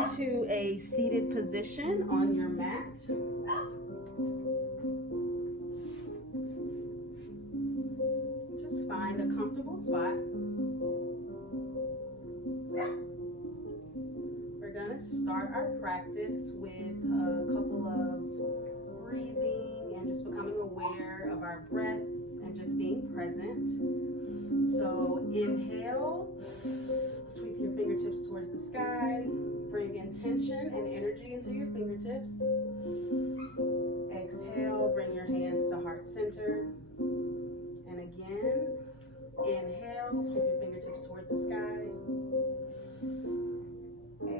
into a seated position on your mat. Just find a comfortable spot. We're going to start our practice with a couple of breathing and just becoming aware of our breath and just being present. So inhale, sweep your fingertips towards the sky, bring intention and energy into your fingertips. Exhale, bring your hands to heart center. And again, inhale, sweep your fingertips towards the sky.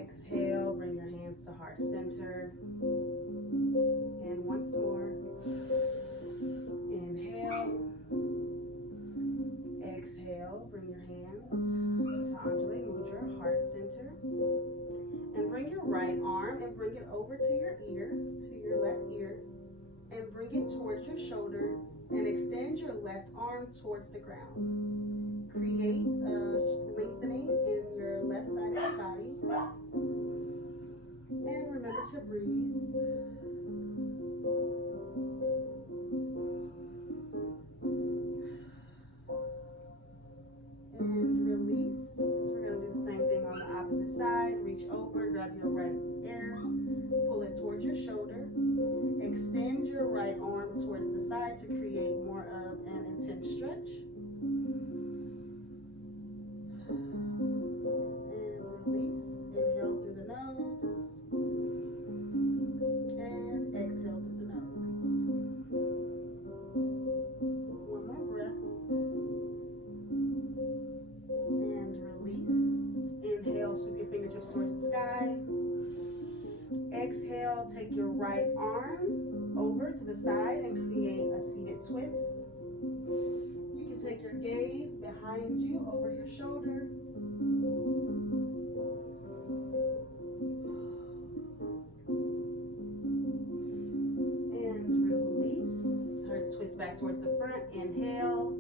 Exhale, bring your hands to heart center. And once more. Inhale. Exhale, bring your hands to Anjali Mudra, heart center. And bring your right arm and bring it over to your ear, to your left ear. And bring it towards your shoulder and extend your left arm towards the ground. Create a lengthening in your left side of your body. And remember to breathe. And release. We're going to do the same thing on the opposite side. Reach over, grab your right ear, pull it towards your shoulder. Extend your right arm towards the side to create more of an intense stretch. And release. Inhale through the nose. And exhale through the nose. One more breath. And release. Inhale, sweep your fingertips towards the sky. Exhale, take your right arm over to the side and create a seated twist. You can take your gaze behind you over your shoulder. And release. Twist back towards the front. Inhale.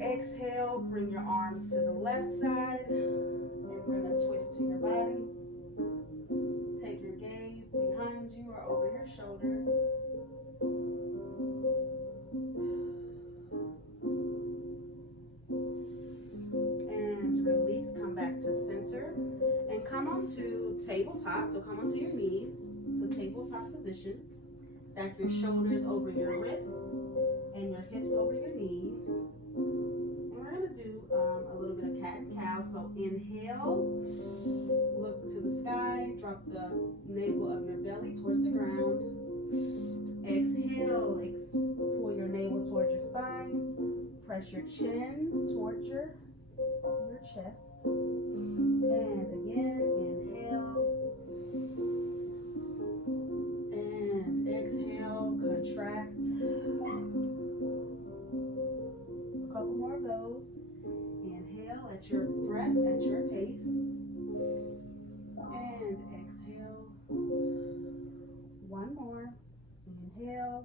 Exhale, bring your arms to the left side and bring a twist to your body. Take your gaze behind you or over your shoulder. And release, come back to center and come onto tabletop. So come onto your knees, so tabletop position. Stack your shoulders over your wrists and your hips over your knees. And we're going to do a little bit of cat and cow. So inhale, look to the sky, drop the navel of your belly towards the ground. Exhale, pull your navel towards your spine. Press your chin towards your chest. And again, inhale. And exhale, contract. A couple more of those. Inhale at your breath, at your pace. And exhale. One more. Inhale.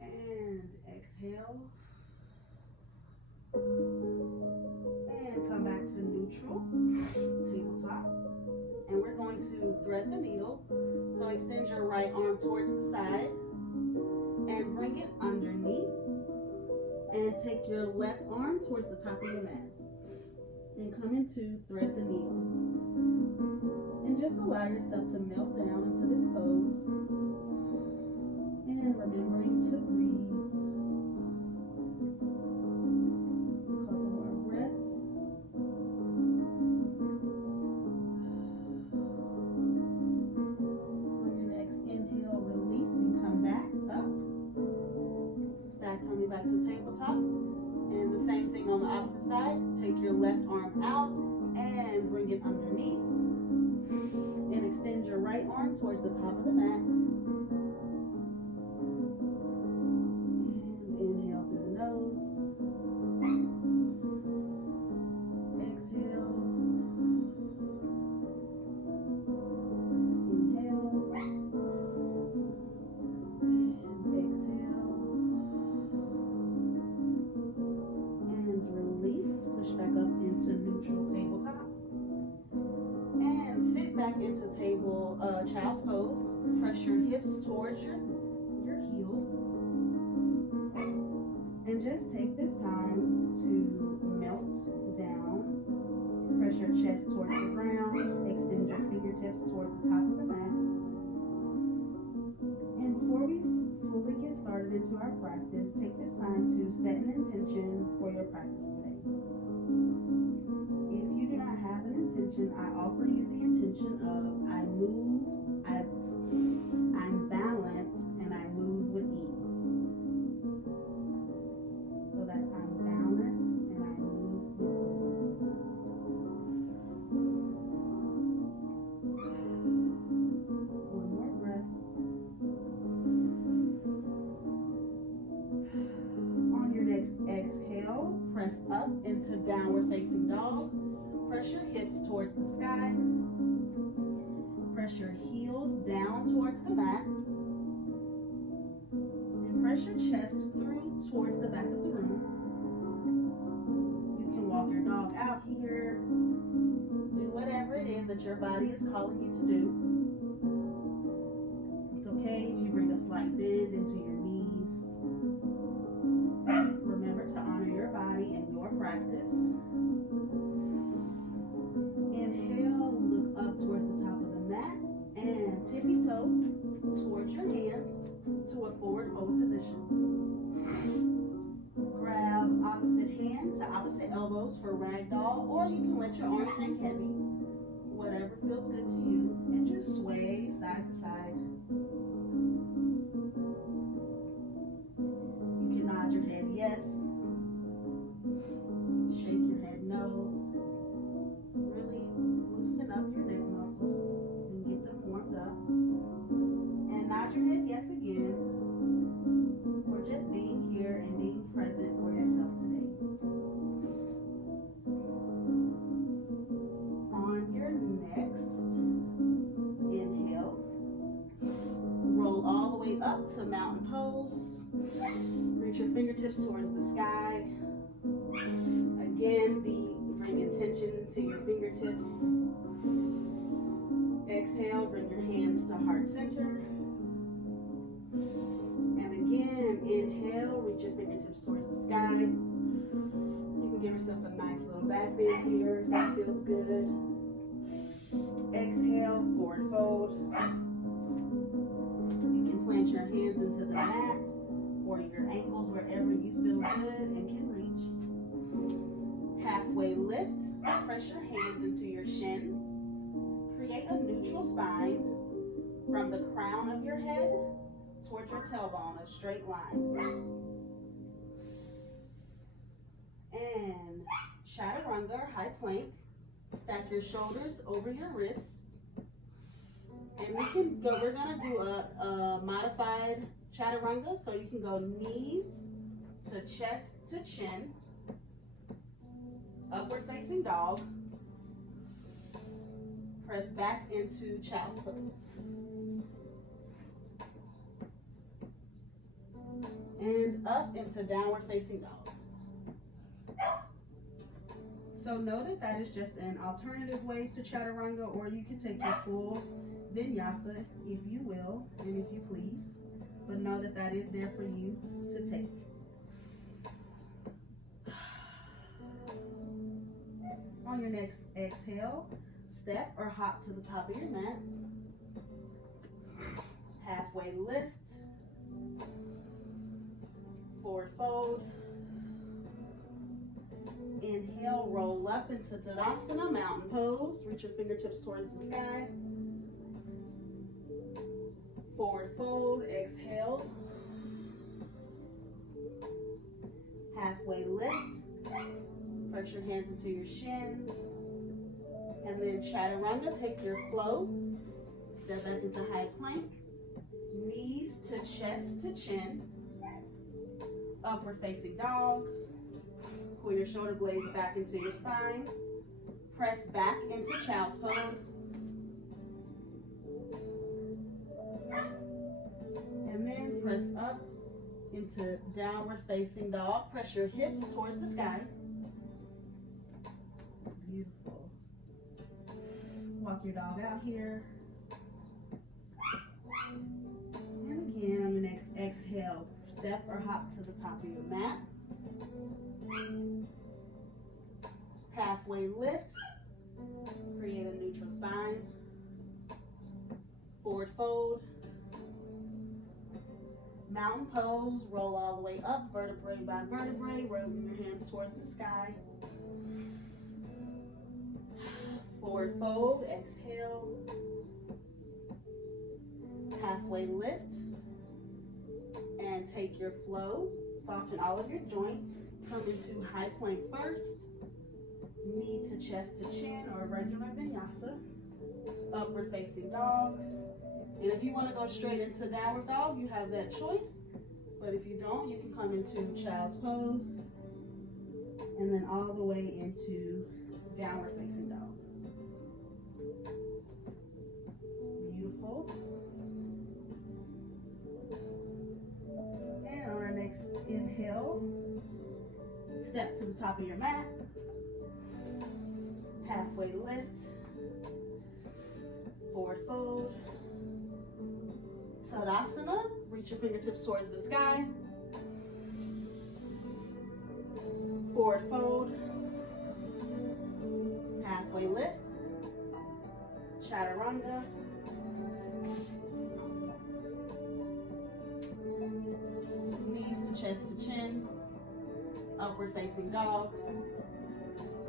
And exhale. And come back to neutral, tabletop. And we're going to thread the needle. So extend your right arm towards the side and bring it underneath. And take your left arm towards the top of your mat. And come into thread the needle. And just allow yourself to melt down into this pose. And remembering to breathe. A couple more breaths. On your next inhale, release and come back up. Stack coming back to tabletop. And the same thing on the opposite side. Take your left arm out and bring it underneath. And extend your right arm towards the top of the mat. And inhale through the nose. Exhale. Inhale. And exhale. And release. Push back up into neutral tabletop. back into child's pose. Press your hips towards your heels. And just take this time to melt down. Press your chest towards the ground. Extend your fingertips towards the top of the mat. And before we fully get started into our practice, take this time to set an intention for your practice today. If you do not have an intention, I offer you the intention of I'm balanced, and I move with ease. So that's I'm balanced and I move with ease. One more breath. On your next exhale, press up into downward facing dog. Press your hips towards the sky. Press your heels down towards the mat. And press your chest through towards the back of the room. You can walk your dog out here. Do whatever it is that your body is calling you to do. It's okay if you bring a slight bend into your knees. Remember to honor your body and your practice. Inhale, look up towards the top of the mat and tippy toe towards your hands to a forward fold position. Grab opposite hand to opposite elbows for ragdoll, or you can let your arms hang heavy, whatever feels good to you, and just sway side to side. You can nod your head yes, shake your head no. Really loosen up your neck muscles and get them warmed up. And nod your head yes again for just being here and being present for yourself today. On your next inhale, roll all the way up to mountain pose. Reach your fingertips towards the sky. Again, bring attention to your fingertips. Exhale, bring your hands to heart center. And again, inhale, reach your fingertips towards the sky. You can give yourself a nice little back bend here if that feels good. Exhale, forward fold. You can plant your hands into the mat or your ankles wherever you feel good and can reach. Halfway lift, press your hands into your shins. Create a neutral spine from the crown of your head towards your tailbone, a straight line. And chaturanga or high plank. Stack your shoulders over your wrists. And we're gonna do a modified chaturanga. So you can go knees to chest to chin. Upward facing dog. Press back into child's pose. And up into downward facing dog. So know that is just an alternative way to chaturanga, or you can take your full vinyasa if you will and if you please. But know that is there for you to take. On your next exhale, step or hop to the top of your mat. Halfway lift. Forward fold. Inhale, roll up into Tadasana, mountain pose. Reach your fingertips towards the sky. Forward fold, exhale. Halfway lift. Press your hands into your shins. And then chaturanga, take your flow. Step back into high plank. Knees to chest to chin. Upward facing dog. Pull your shoulder blades back into your spine. Press back into child's pose. And then press up into downward facing dog. Press your hips towards the sky. Beautiful. Walk walk your dog out here. And again, on your next exhale, step or hop to the top of your mat. Halfway lift, create a neutral spine. Forward fold. Mountain pose, roll all the way up, vertebrae by vertebrae, rolling your hands towards the sky. Forward fold, exhale. Halfway lift. And take your flow, soften all of your joints. Come into high plank first. Knee to chest to chin or regular vinyasa. Upward facing dog. And if you want to go straight into downward dog, you have that choice. But if you don't, you can come into child's pose. And then all the way into downward facing dog. Beautiful. And on our next inhale, step to the top of your mat. Halfway lift. Forward fold. Tadasana, reach your fingertips towards the sky. Forward fold. Halfway lift. Chaturanga. Knees to chest to chin. Upward facing dog.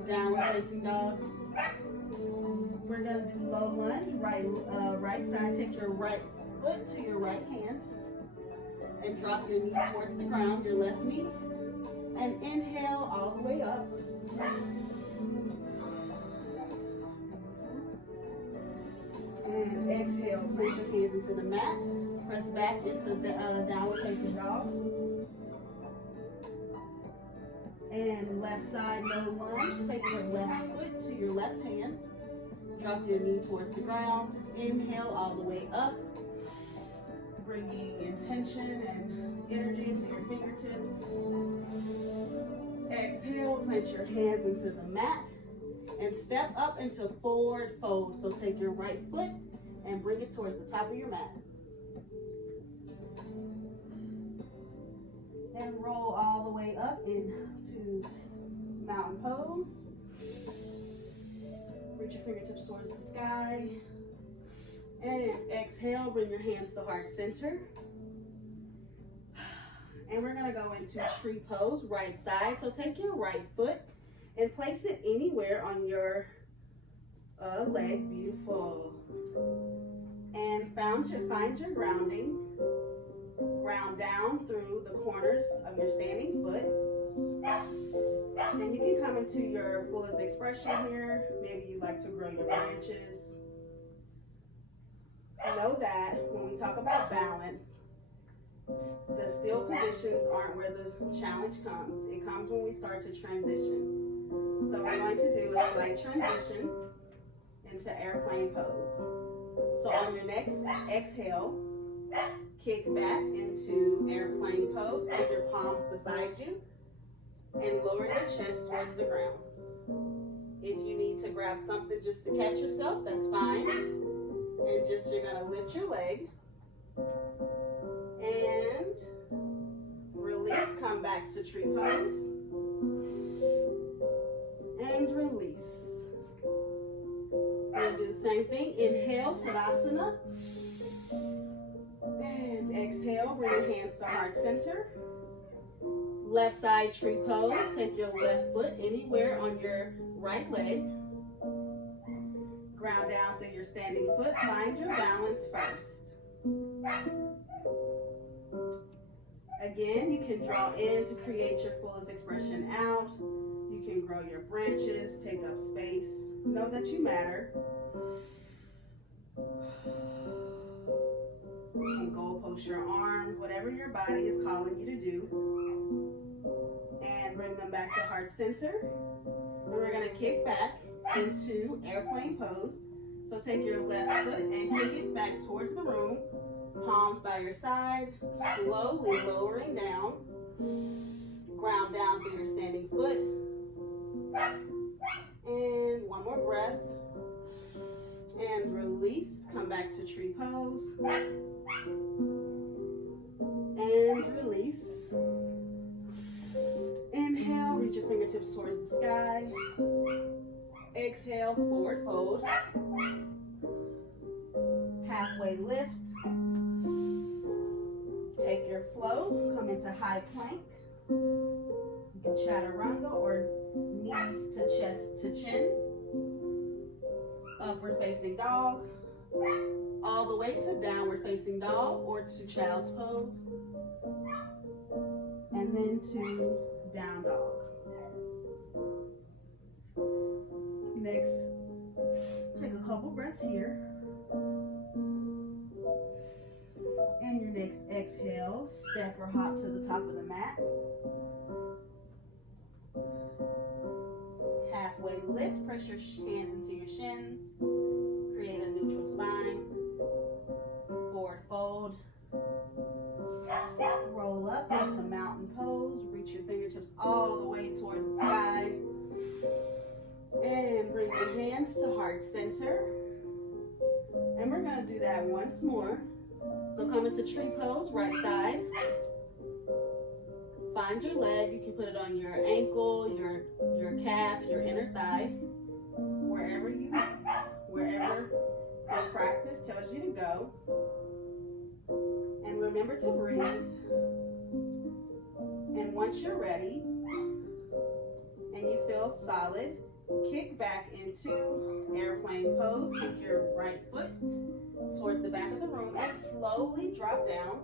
Downward facing dog. We're gonna do low lunge, right side. Take your right foot to your right hand and drop your knee towards the ground, your left knee, and inhale all the way up. And exhale, place your hands into the mat, press back into the downward facing dog. And left side, no lunge. Take your left foot to your left hand. Drop your knee towards the ground. Inhale all the way up. Bringing intention and energy into your fingertips. Exhale, plant your hands into the mat. And step up into forward fold. So take your right foot and bring it towards the top of your mat. And roll all the way up into mountain pose. Reach your fingertips towards the sky. And exhale, bring your hands to heart center. And we're gonna go into tree pose, right side. So take your right foot and place it anywhere on your leg. Beautiful. And find your grounding. Ground down through the corners of your standing foot. And you can come into your fullest expression here. Maybe you like to grow your branches. Know that when we talk about balance, the still positions aren't where the challenge comes. It comes when we start to transition. So we're going to do a slight transition into airplane pose. So on your next exhale, kick back into airplane pose. Take your palms beside you and lower your chest towards the ground. If you need to grab something just to catch yourself, that's fine. And you're gonna lift your leg and release, come back to tree pose and release. We'll do the same thing. Inhale, Tadasana. And exhale, bring your hands to heart center. Left side tree pose. Take your left foot anywhere on your right leg. Ground down through your standing foot. Find your balance first. Again, you can draw in to create your fullest expression out. You can grow your branches, take up space. Know that you matter. You can goal post your arms, whatever your body is calling you to do. And bring them back to heart center. And we're going to kick back into airplane pose. So take your left foot and kick it back towards the room. Palms by your side, slowly lowering down. Ground down through your standing foot. And one more breath. And release. Come back to tree pose. And release. Inhale, reach your fingertips towards the sky. Exhale, forward fold. Halfway lift. Take your flow, come into high plank. You can chaturanga or knees to chest to chin. Upward facing dog. All the way to downward facing dog or to child's pose. And then to down dog. Next, take a couple breaths here. And your next exhale, step or hop to the top of the mat. Halfway lift, press your hands into your shins. Create a neutral spine. Forward fold. Roll up into mountain pose. Reach your fingertips all the way towards the sky. And bring your hands to heart center. And we're going to do that once more. So come into tree pose, right side. Find your leg. You can put it on your ankle, your calf, your inner thigh, wherever your practice tells you to go. And remember to breathe. And once you're ready and you feel solid, kick back into airplane pose. Kick your right foot towards the back of the room and slowly drop down.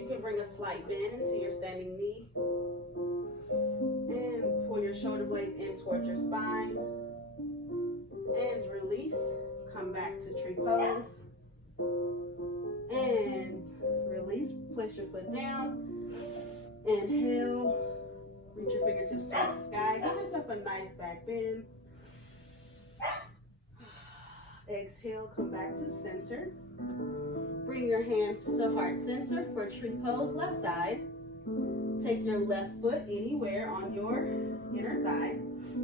You can bring a slight bend into your standing knee. And pull your shoulder blades in towards your spine. And release. Come back to tree pose. And release. Place your foot down. Inhale. Reach your fingertips towards the sky. Give yourself a nice back bend. Exhale, come back to center. Bring your hands to heart center for tree pose, left side. Take your left foot anywhere on your inner thigh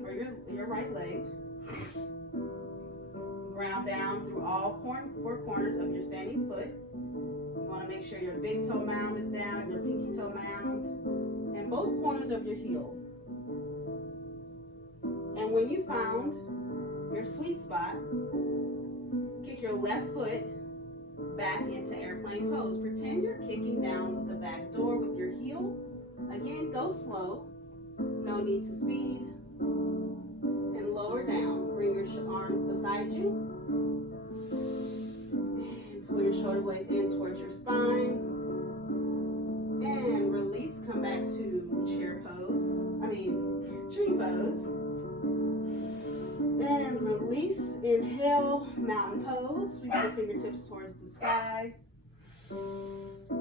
or your right leg. Ground down through all four corners of your standing foot. You want to make sure your big toe mound is down, your pinky toe mound, and both corners of your heel. And when you found your sweet spot, kick your left foot back into airplane pose. Pretend you're kicking down the back door with your heel. Again, go slow. No need to speed. And lower down. Bring your arms beside you. And pull your shoulder blades in towards your spine. And release. Come back to tree pose. And release. Inhale, mountain pose. Sweep your fingertips towards the sky.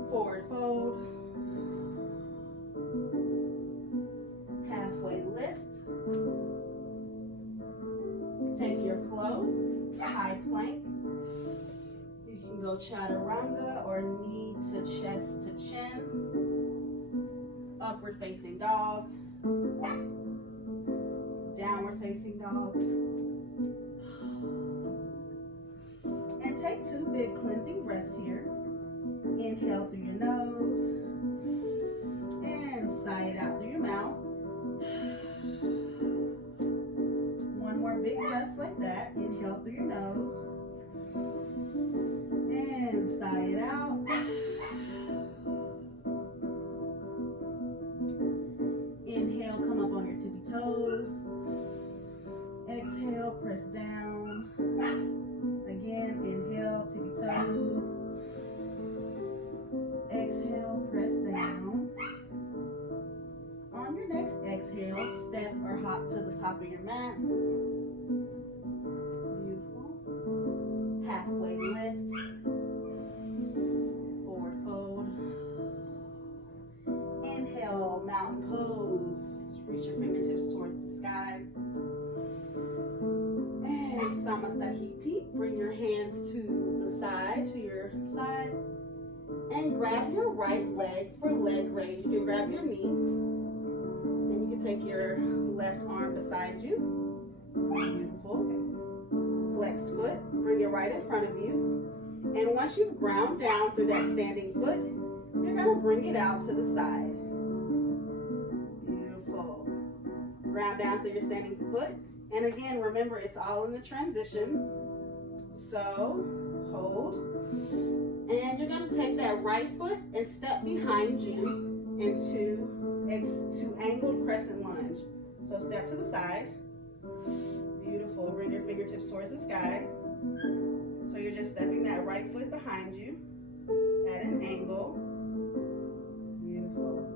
Forward fold. Halfway lift. Take your flow. High plank. You can go chaturanga or knee to chest to chin. Upward facing dog. Downward facing dog. And take 2 big cleansing breaths here. Inhale through your nose and sigh it out through your mouth. One more big breath like that. Inhale through your nose and sigh it out. Inhale, come up on your tippy toes. Exhale, press down. Again, inhale, tippy toes. Exhale, press down. On your next exhale, step or hop to the top of your mat. Beautiful. Halfway lift. Forward fold. Inhale, mountain pose. Reach your fingertips towards the sky. And Samastahiti. Bring your hands to the side, to your side. And grab your right leg for leg raise. You can grab your knee. And you can take your left arm beside you. Beautiful. Flex foot. Bring your right right in front of you. And once you've ground down through that standing foot, you're going to bring it out to the side. Beautiful. Ground down through your standing foot. And again, remember, it's all in the transitions. So, hold. And you're going to take that right foot and step behind you into two angled crescent lunge. So step to the side. Beautiful. Bring your fingertips towards the sky. So you're just stepping that right foot behind you at an angle. Beautiful.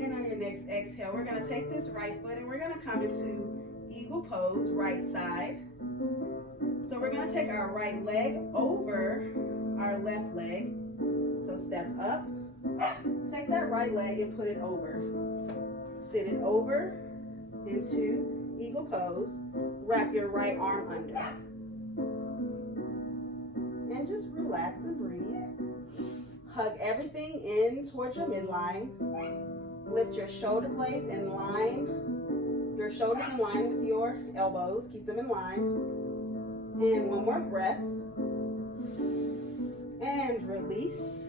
And on your next exhale, we're going to take this right foot and we're going to come into eagle pose, right side. So we're going to take our right leg over our left leg. So step up. Take that right leg and put it over. Sit it over into eagle pose. Wrap your right arm under. And just relax and breathe. Hug everything in towards your midline. Lift your shoulder blades in line. Your shoulders in line with your elbows. Keep them in line. And one more breath. And release.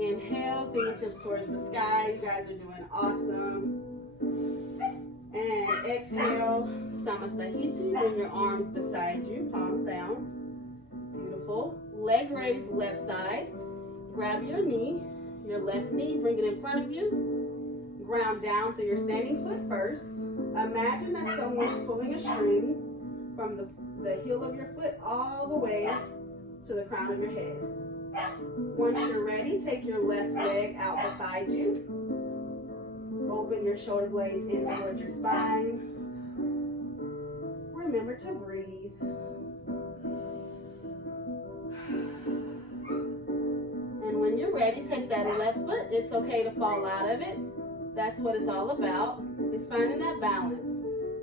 Inhale, fingertips towards the sky. You guys are doing awesome. And exhale, Samastahiti. Bring your arms beside you, palms down. Beautiful. Leg raise, left side. Grab your knee, your left knee, bring it in front of you. Ground down through your standing foot first. Imagine that someone's pulling a string from the heel of your foot all the way to the crown of your head. Once you're ready, take your left leg out beside you. Open your shoulder blades in towards your spine. Remember to breathe. And when you're ready, take that left foot. It's okay to fall out of it. That's what it's all about. It's finding that balance.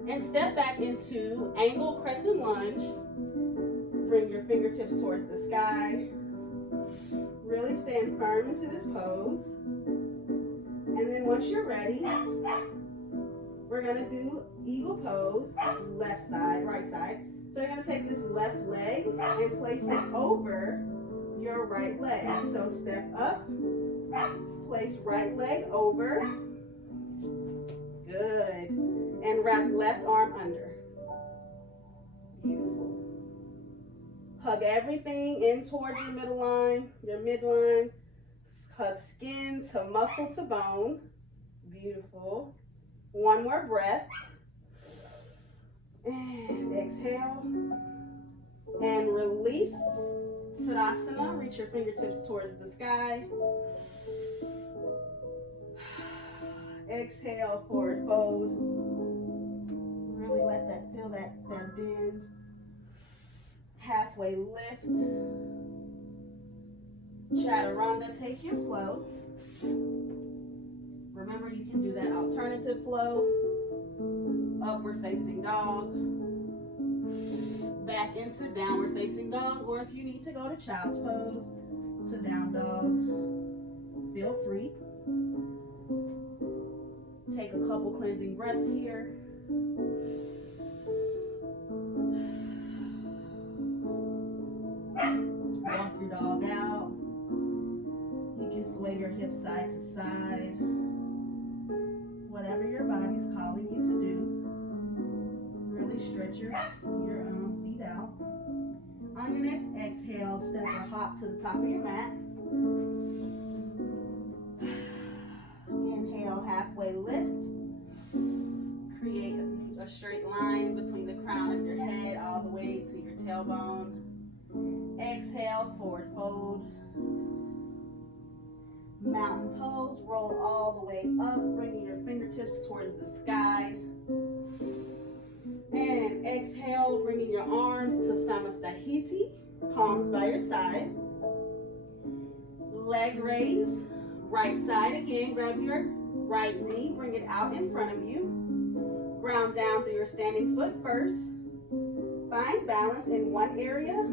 And step back into angled crescent lunge. Bring your fingertips towards the sky. Really stand firm into this pose. And then once you're ready, we're going to do eagle pose, left side, right side. So you're going to take this left leg and place it over your right leg. So step up, place right leg over. Good. And wrap left arm under. Beautiful. Hug everything in towards your middle line, your midline. Hug skin to muscle to bone. Beautiful. One more breath. And exhale. And release. Tadasana. Reach your fingertips towards the sky. Exhale, forward fold. Really let that feel that bend. Halfway lift. Chaturanga, take your flow. Remember, you can do that alternative flow. Upward facing dog. Back into downward facing dog. Or if you need to go to child's pose, to down dog, feel free. Take a couple cleansing breaths here. Walk your dog out. You can sway your hips side to side. Whatever your body's calling you to do. Really stretch your feet out. On your next exhale, step or hop to the top of your mat. Inhale, halfway lift. Create a straight line between the crown of your head all the way to your tailbone. Exhale, forward fold. Mountain pose, roll all the way up, bringing your fingertips towards the sky. And exhale, bringing your arms to Samastahiti, palms by your side. Leg raise, right side again. Grab your right knee, bring it out in front of you. Ground down through your standing foot first. Find balance in one area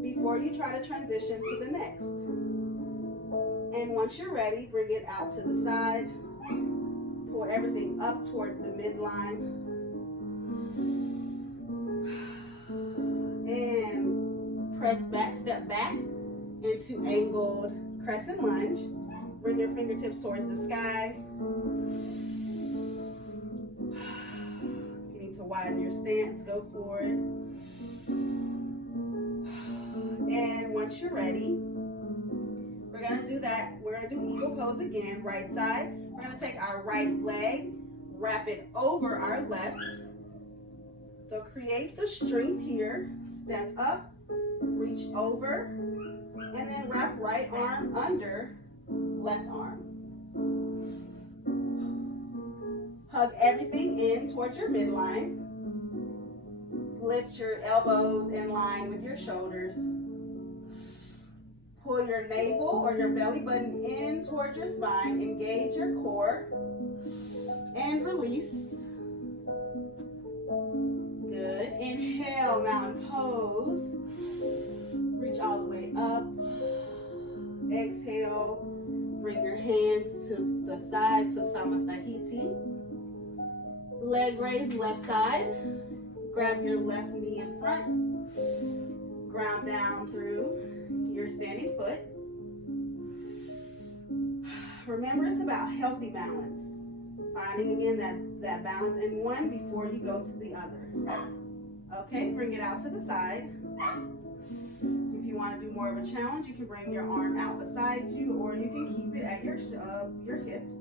before you try to transition to the next. And once you're ready, bring it out to the side. Pull everything up towards the midline. Press back, step back into angled crescent lunge. Bring your fingertips towards the sky. You need to widen your stance, go for it. And once you're ready, we're gonna do that. We're gonna do eagle pose again, right side. We're gonna take our right leg, wrap it over our left. So create the strength here. Step up, reach over, and then wrap right arm under left arm. Hug everything in towards your midline. Lift your elbows in line with your shoulders. Pull your navel or your belly button in towards your spine. Engage your core. And release. Good. Inhale, mountain pose. Reach all the way up. Exhale. Bring your hands to the side to Samasthiti. Leg raise, left side. Grab your left knee in front. Ground down through your standing foot. Remember, it's about healthy balance. Finding again that balance in one before you go to the other. Okay, bring it out to the side. If you want to do more of a challenge, you can bring your arm out beside you, or you can keep it at your hips.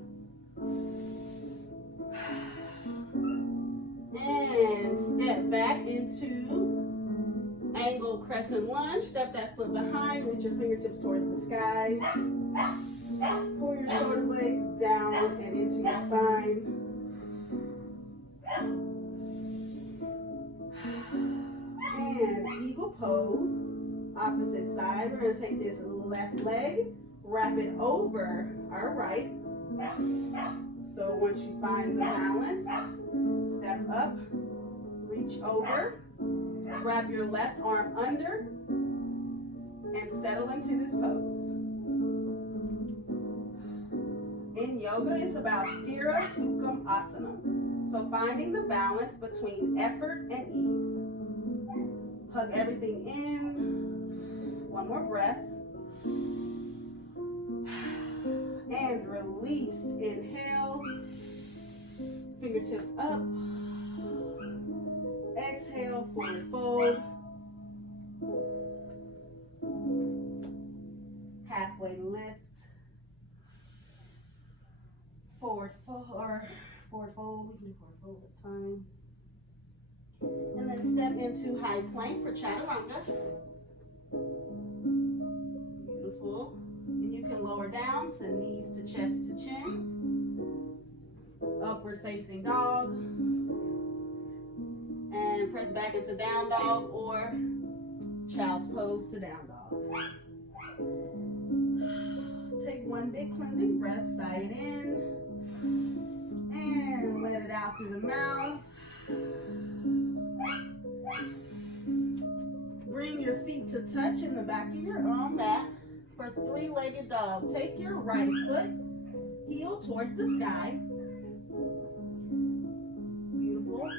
And step back into angled crescent lunge. Step that foot behind, reach your fingertips towards the sky. Pull your shoulder blades down and into your spine. And eagle pose, opposite side. We're going to take this left leg, wrap it over our right. So once you find the balance, step up, reach over, wrap your left arm under, and settle into this pose. In yoga, it's about Sthira Sukham Asana. So finding the balance between effort and ease. Hug everything in. One more breath. And release. Inhale. Fingertips up. Exhale, forward fold. Halfway lift. Forward fold, or forward fold. We can do forward fold at a time. And then step into high plank for chaturanga. Beautiful. And you can lower down to knees to chest to chin. Upward facing dog. And press back into down dog or child's pose to down dog. Take one big cleansing breath, sigh it in. And let it out through the mouth. Bring your feet to touch in the back of your mat for three-legged dog. Take your right foot, heel towards the sky. Beautiful.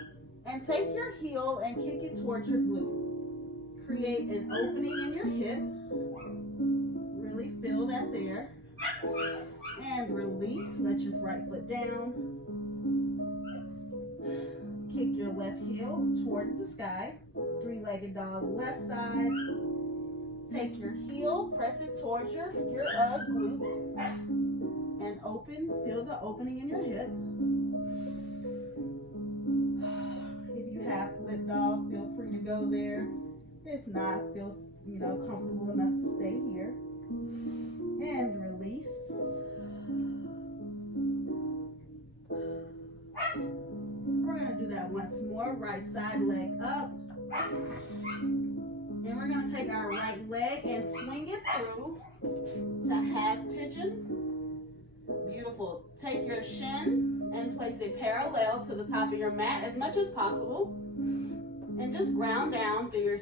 And take your heel and kick it towards your glute. Create an opening in your hip. Really feel that there. And release. Let your right foot down. Kick your left heel towards the sky. Three-legged dog, left side. Take your heel, press it towards your glute, and open. Feel the opening in your hip. If you have flip dog, feel free to go there. If not, feel comfortable enough to stay here. And release. We're going to do that once more. Right side leg up. And we're going to take our right leg and swing it through to half pigeon. Beautiful. Take your shin and place it parallel to the top of your mat as much as possible. And just ground down through your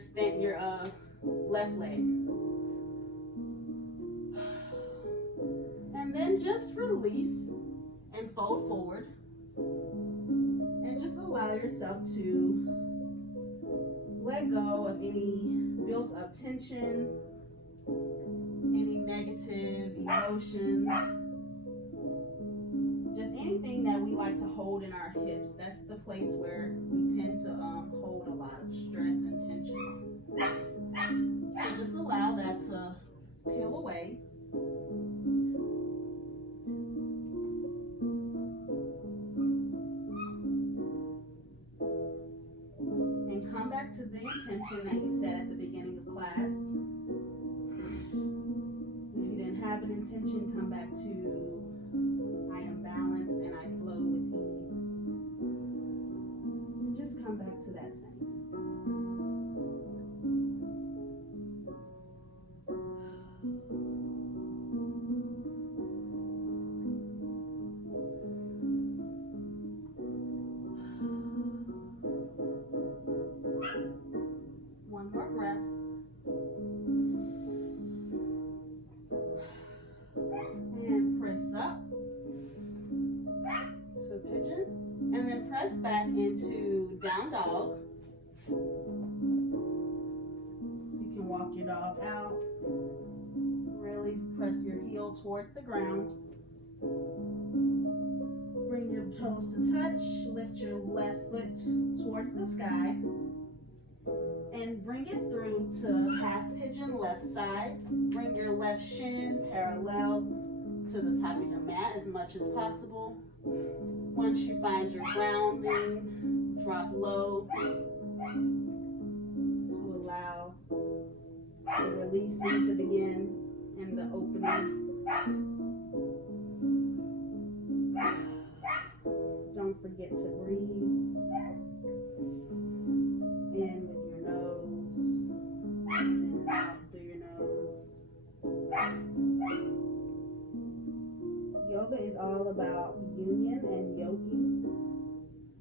left leg. And then just release and fold forward. And just allow yourself to let go of any built up tension, any negative emotions, just anything that we like to hold in our hips. That's the place where we tend to hold a lot of stress and tension. So just allow that to peel away. And come back to the intention that you set at the beginning of class. If you didn't have an intention, come back to I am balanced and I flow with ease. And just come back to that same. One more breath. And press up to pigeon. And then press back into down dog. You can walk your dog out. Really press your heel towards the ground. Bring your toes to touch. Lift your left foot towards the sky. And bring it through to half pigeon left side. Bring your left shin parallel to the top of your mat as much as possible. Once you find your grounding, drop low to allow the releasing to begin in the opening. Don't forget to breathe. In with your nose, and out through your nose. Yoga is all about union and yoking.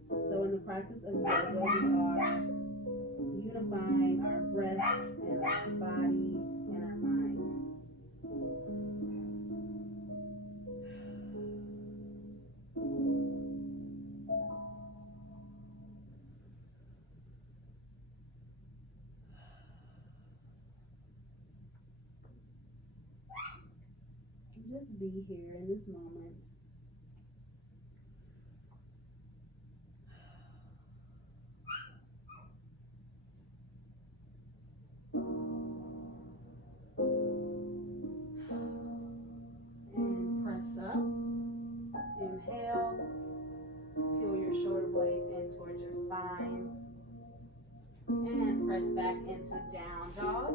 So in the practice of yoga, we are unifying our breath and our body and our mind. Just be here in this moment. And press up. Inhale. Peel your shoulder blades in towards your spine. And press back into down dog.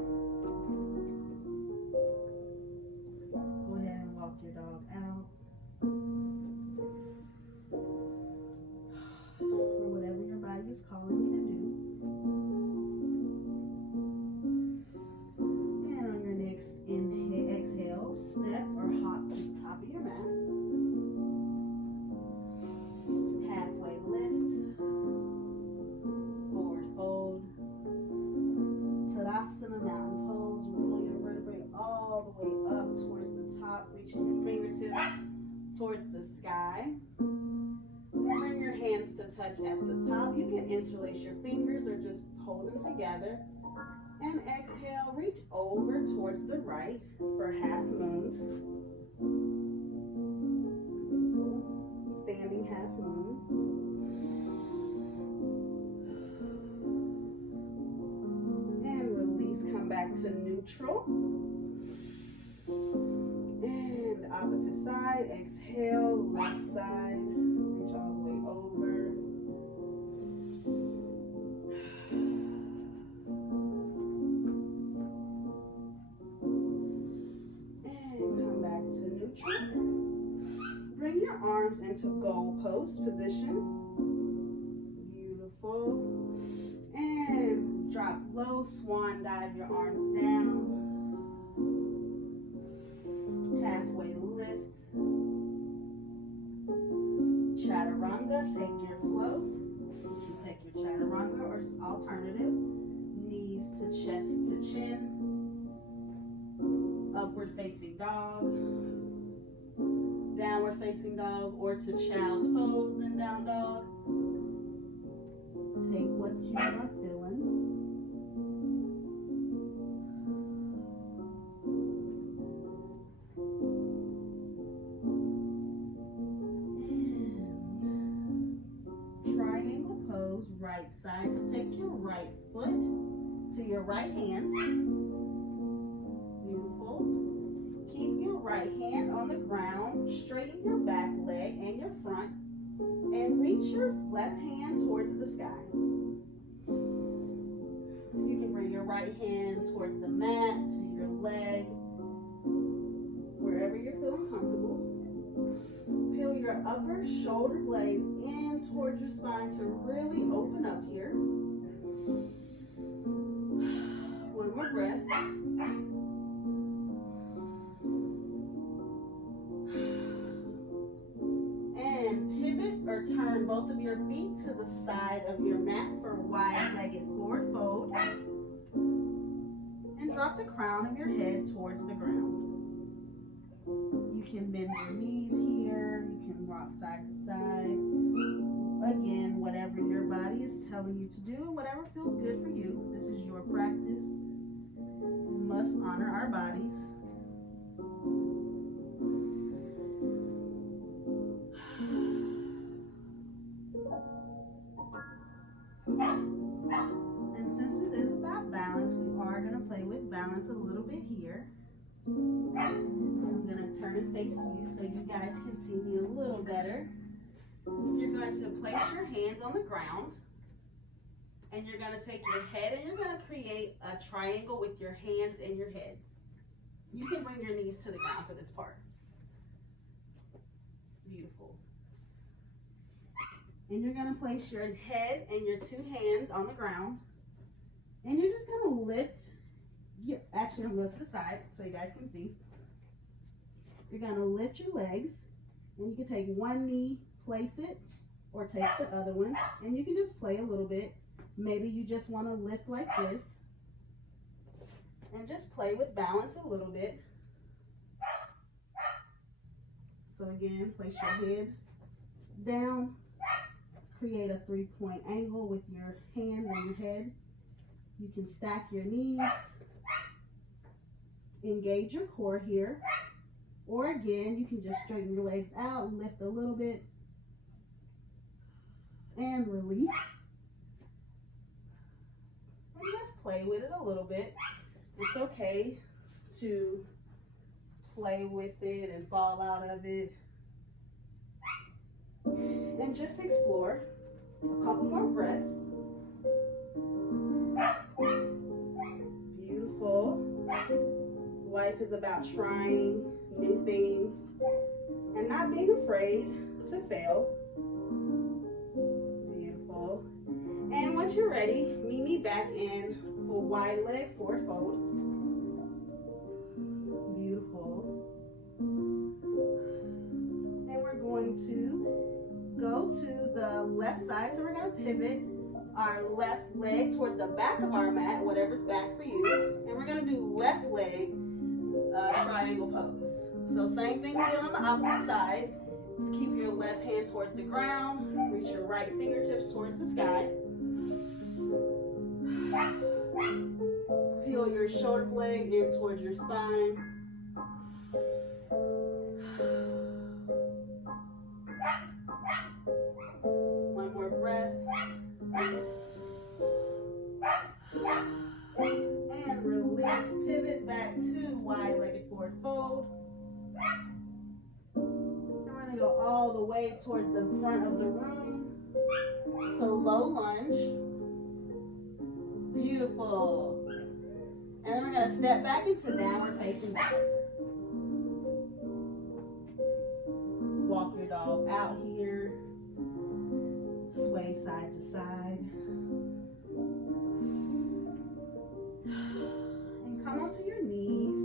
Walk your dog out, or whatever your body is calling you to do. And on your next inhale, exhale, step or hop to the top of your mat. Halfway lift, forward fold, Tadasana, mountain pose. Roll your vertebrae all the way up towards the top, reaching your fingertips towards the sky. Bring your hands to touch at the top. You can interlace your fingers or just hold them together. And exhale, reach over towards the right for half moon. Beautiful. Standing half moon. And release, come back to neutral. And opposite side, exhale, left side, reach all the way over. And come back to neutral. Bring your arms into goal post position. Beautiful. And drop low, swan dive your arms down. Halfway lift. Chaturanga, take your flow. You can take your chaturanga or alternative. Knees to chest to chin. Upward facing dog. Downward facing dog or to child's pose in down dog. Take what you are feeling. right side. So take your right foot to your right hand. Beautiful. Keep your right hand on the ground. Straighten your back leg and your front. And reach your left hand towards the sky. You can bring your right hand towards the mat, to your leg, wherever you're feeling comfortable. Peel your upper shoulder blade in towards your spine to really open up here. One more breath. And pivot or turn both of your feet to the side of your mat for wide-legged forward fold. And drop the crown of your head towards the ground. You can bend your knees here. You can rock side to side. Again, whatever your body is telling you to do, whatever feels good for you. This is your practice. We must honor our bodies. And since this is about balance, we are going to play with balance a little bit here. I'm going to turn and face you so you guys can see me a little better. You're going to place your hands on the ground, and you're going to take your head and you're going to create a triangle with your hands and your heads. You can bring your knees to the ground for this part. Beautiful. And you're going to place your head and your two hands on the ground, and you're just going to lift. Actually, I'm going to go to the side so you guys can see. You're going to lift your legs, and you can take one knee, place it, or take the other one, and you can just play a little bit. Maybe you just want to lift like this, and just play with balance a little bit. So again, place your head down, create a 3-point angle with your hand on your head. You can stack your knees, engage your core here, or again, you can just straighten your legs out, lift a little bit, and release. And just play with it a little bit. It's okay to play with it and fall out of it. And just explore. A couple more breaths. Beautiful. Life is about trying new things and not being afraid to fail. Beautiful. And once you're ready, meet me back in for wide leg forward fold. Beautiful. And we're going to go to the left side. So we're going to pivot our left leg towards the back of our mat, whatever's back for you. And we're going to do left leg triangle pose. So same thing we did on the opposite side. Keep your left hand towards the ground. Reach your right fingertips towards the sky. Peel your shoulder blade in towards your spine. One more breath. And release, pivot back to wide-legged forward fold. And we're going to go all the way towards the front of the room to low lunge. Beautiful. And then we're going to step back into downward facing dog. Walk your dog out here. Sway side to side. And come onto your knees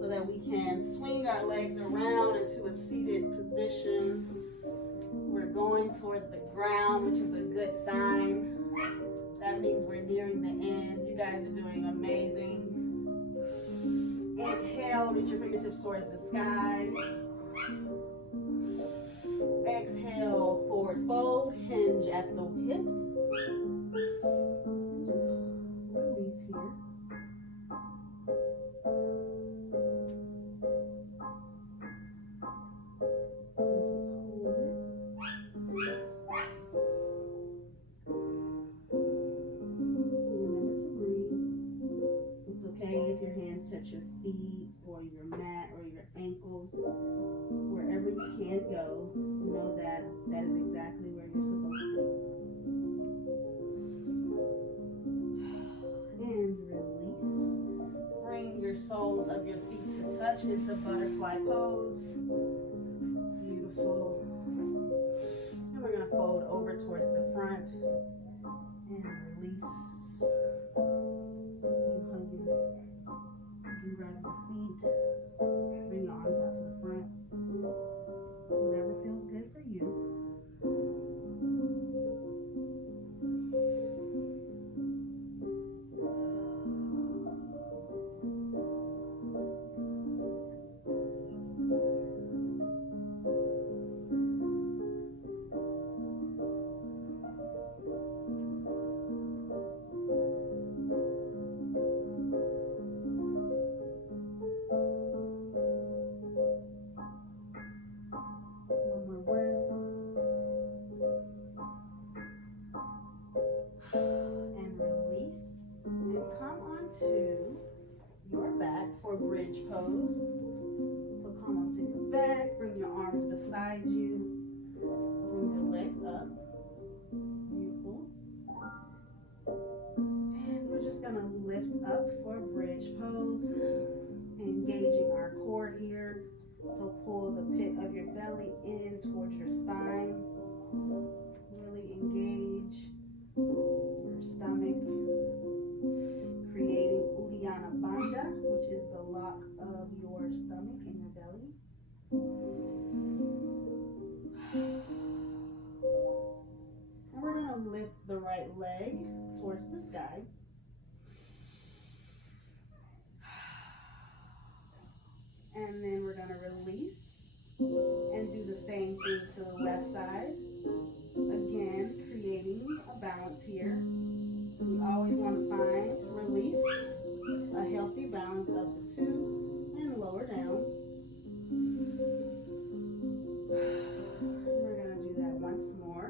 so that we can swing our legs around into a seated position. We're going towards the ground, which is a good sign. That means we're nearing the end. You guys are doing amazing. Inhale, reach your fingertips towards the sky. Exhale, forward fold, hinge at the hips. Just release here. touch into butterfly pose. Beautiful. And we're gonna fold over towards the front and release. You hug you right on your feet. Bring your arms out to the front. Whatever feels good for you. Bridge pose. So come onto your back, bring your arms beside you, bring your legs up. Beautiful. And we're just gonna lift up for bridge pose, engaging our core here. So pull the pit of your belly in towards your spine. Really engage your stomach, creating Uddiyana Bandha, which is the lock of your stomach and your belly. And we're going to lift the right leg towards the sky. And then we're going to release and do the same thing to the left side. Again, creating a balance here. We always want to find, release, a healthy balance of the two and lower down. We're going to do that once more.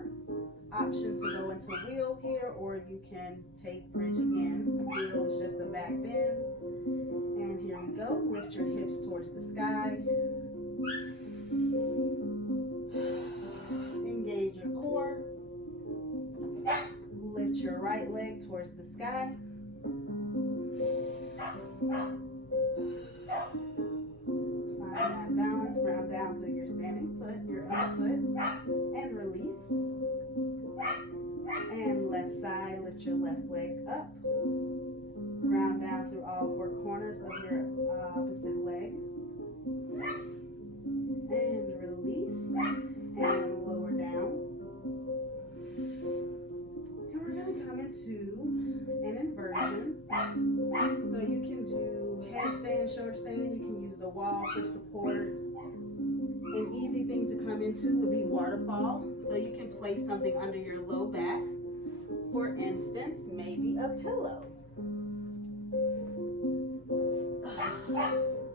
Option to go into wheel here, or you can take bridge again. Wheel is just a back bend. And here we go. Lift your hips towards the sky. Engage your core. Lift your right leg towards the sky. Find that balance. Ground down through your standing foot, your other foot, and release. And left side, lift your left leg up. Ground down through all four corners of your opposite leg. And release. And lower down. And we're going to come into an inversion. So you can do headstand, shoulder stand. You can use the wall for support. An easy thing to come into would be waterfall. So you can place something under your low back. For instance, maybe a pillow.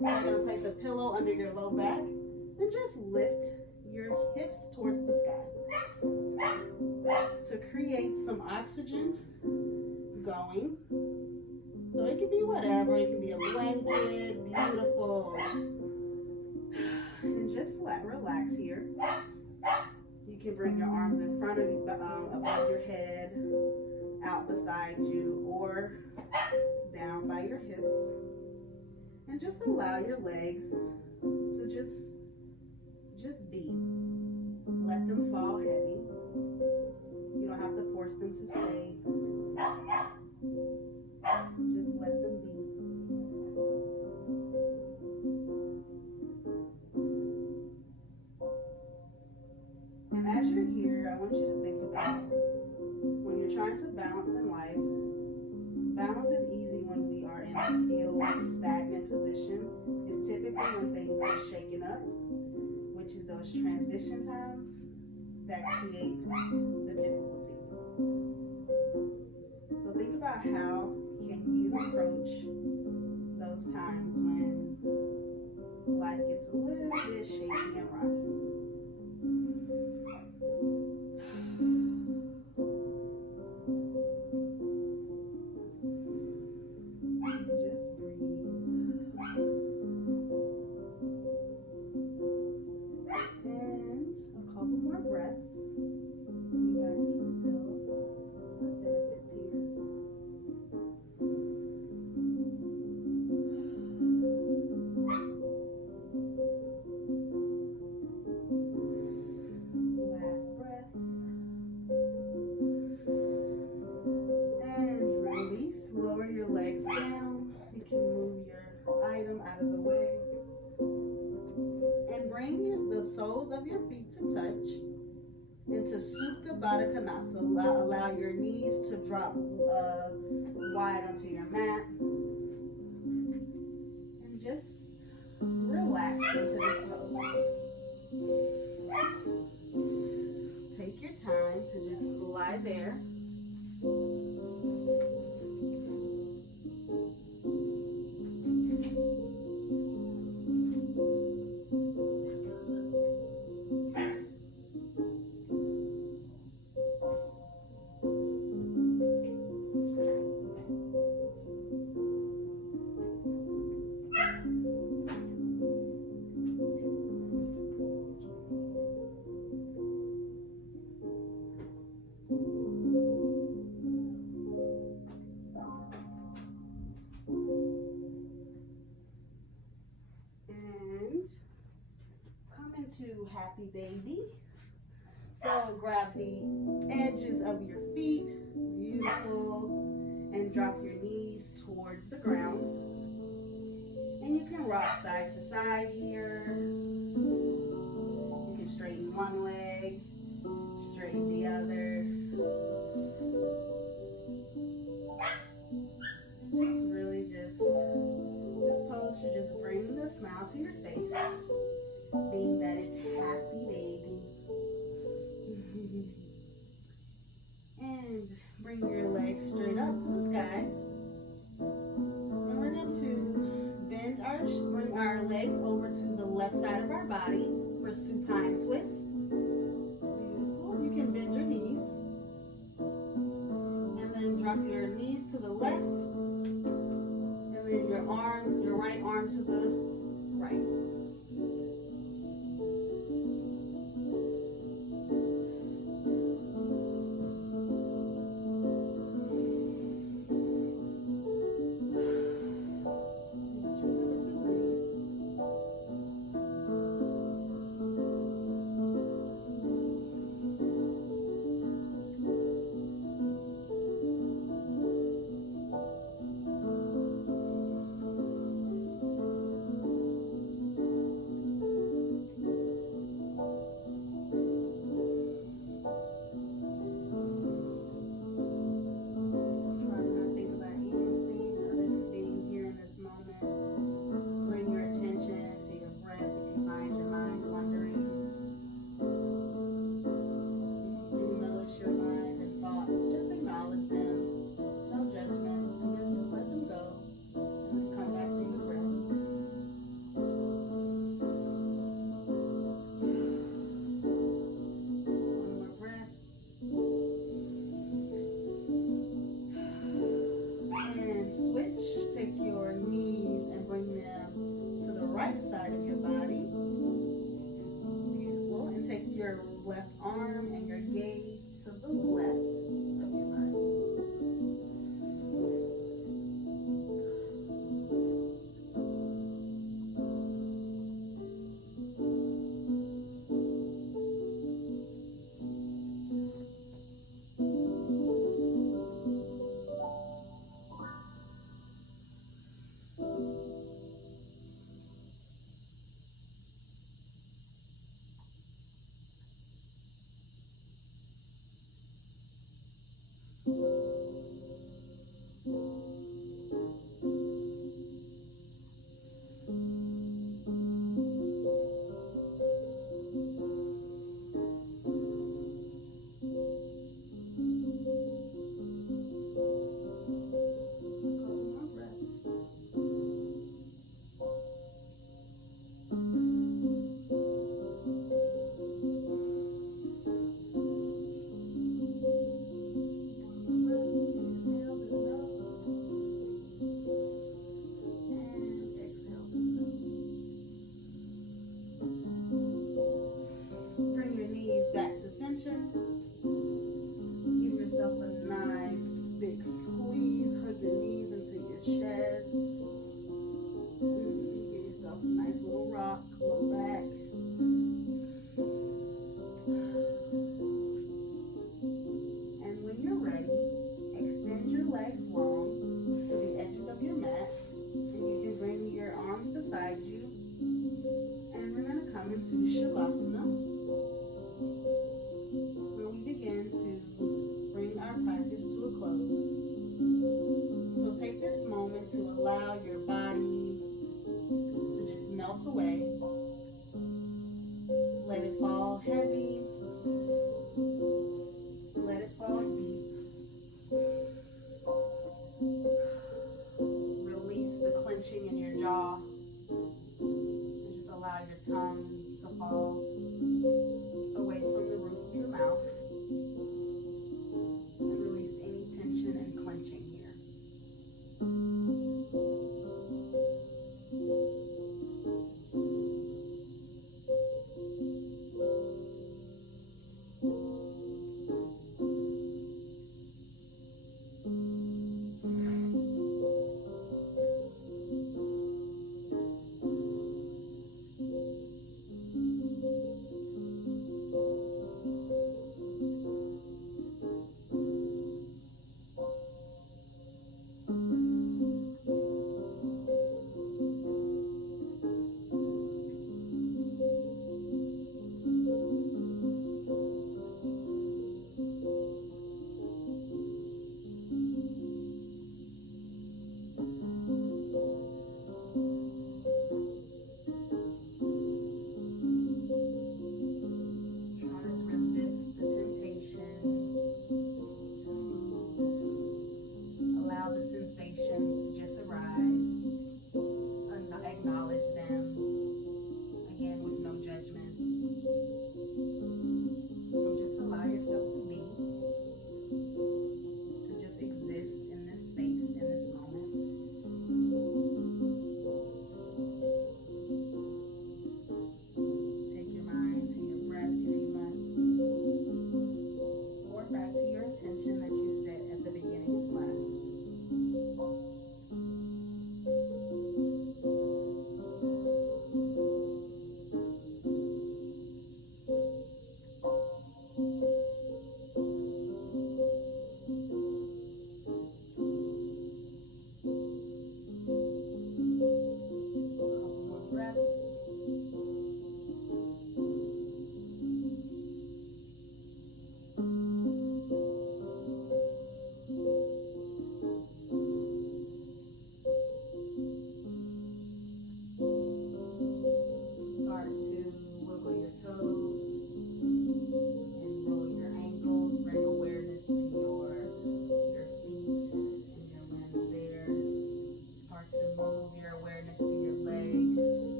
You're going to place a pillow under your low back and just lift your hips towards the sky to create some oxygen going. So it can be whatever. It can be a blanket, beautiful. And just relax here. You can bring your arms in front of you, above your head, out beside you, or down by your hips. And just allow your legs to just be. Let them fall heavy. You don't have to force them to stay. Just let them be. And as you're here, I want you to think about when you're trying to balance in life. Balance is easy when we are in a still, stagnant position. It's typically when things are shaken up, which is those transition times that create the difficulty. So think about how can you approach those times when life gets a little bit shaky and rocky. down, you can move your item out of the way and bring the soles of your feet to touch into Supta Baddha Konasana. Allow your knees to drop wide onto your mat and just relax into this pose. Take your time to just lie there. And come into happy baby. So grab the edges of your feet, beautiful, and drop your knees towards the ground. And you can rock side to side here. You can straighten one leg, straighten the other. This pose should just bring a smile to your face, being that it's happy baby. And bring your legs straight up to the sky. And we're going to bring our legs over to the left side of our body for supine twist. Beautiful. You can bend your knees. And then drop your knees to the left. And then your right arm to the right. Left arm and your gaze to the left of your body. One more breath.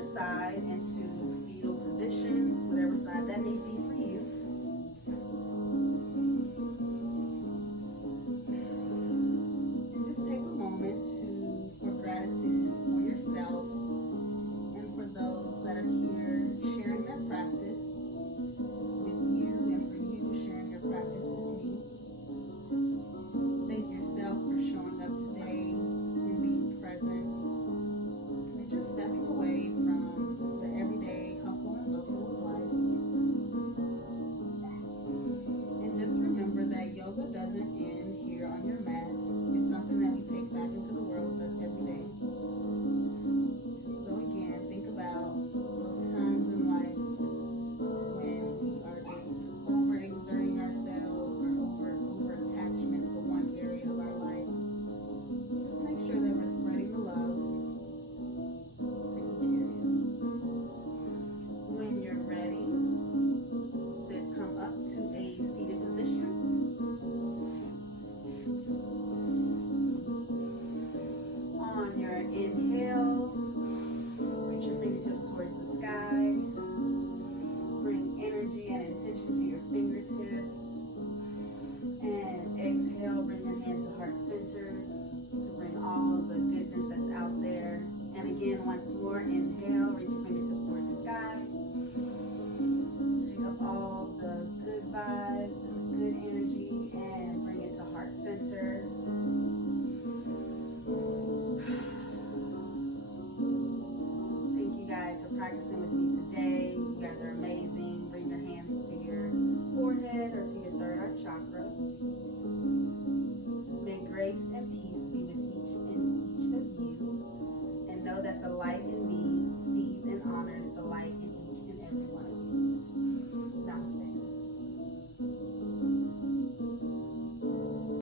your side into fetal position, whatever side that may be for you. And just take a moment for gratitude for yourself and for those that are here sharing their practice with you, and for you sharing your practice with me. Thank yourself for showing up today and being present, and just stepping away from the everyday hustle and bustle of life. And just remember that yoga doesn't end here on your mat. It's something that we take back into the world with us every day. So again, think about those times in life when we are just overexerting ourselves or over attachment to one area of our life. Just make sure that we're spreading the love to each area. When you're ready, come up to a seated position. On your inhale, reach your fingertips towards the sky. Bring energy and intention to your fingertips. And exhale, bring your hand to heart center to bring all the goodness that's out there. And again, once more, inhale, reach your fingertips towards the sky. Take up all the good vibes and the good energy and bring it to heart center. Thank you guys for practicing with me today. You guys are amazing. Bring your hands to your forehead or to your third eye chakra. May grace and peace be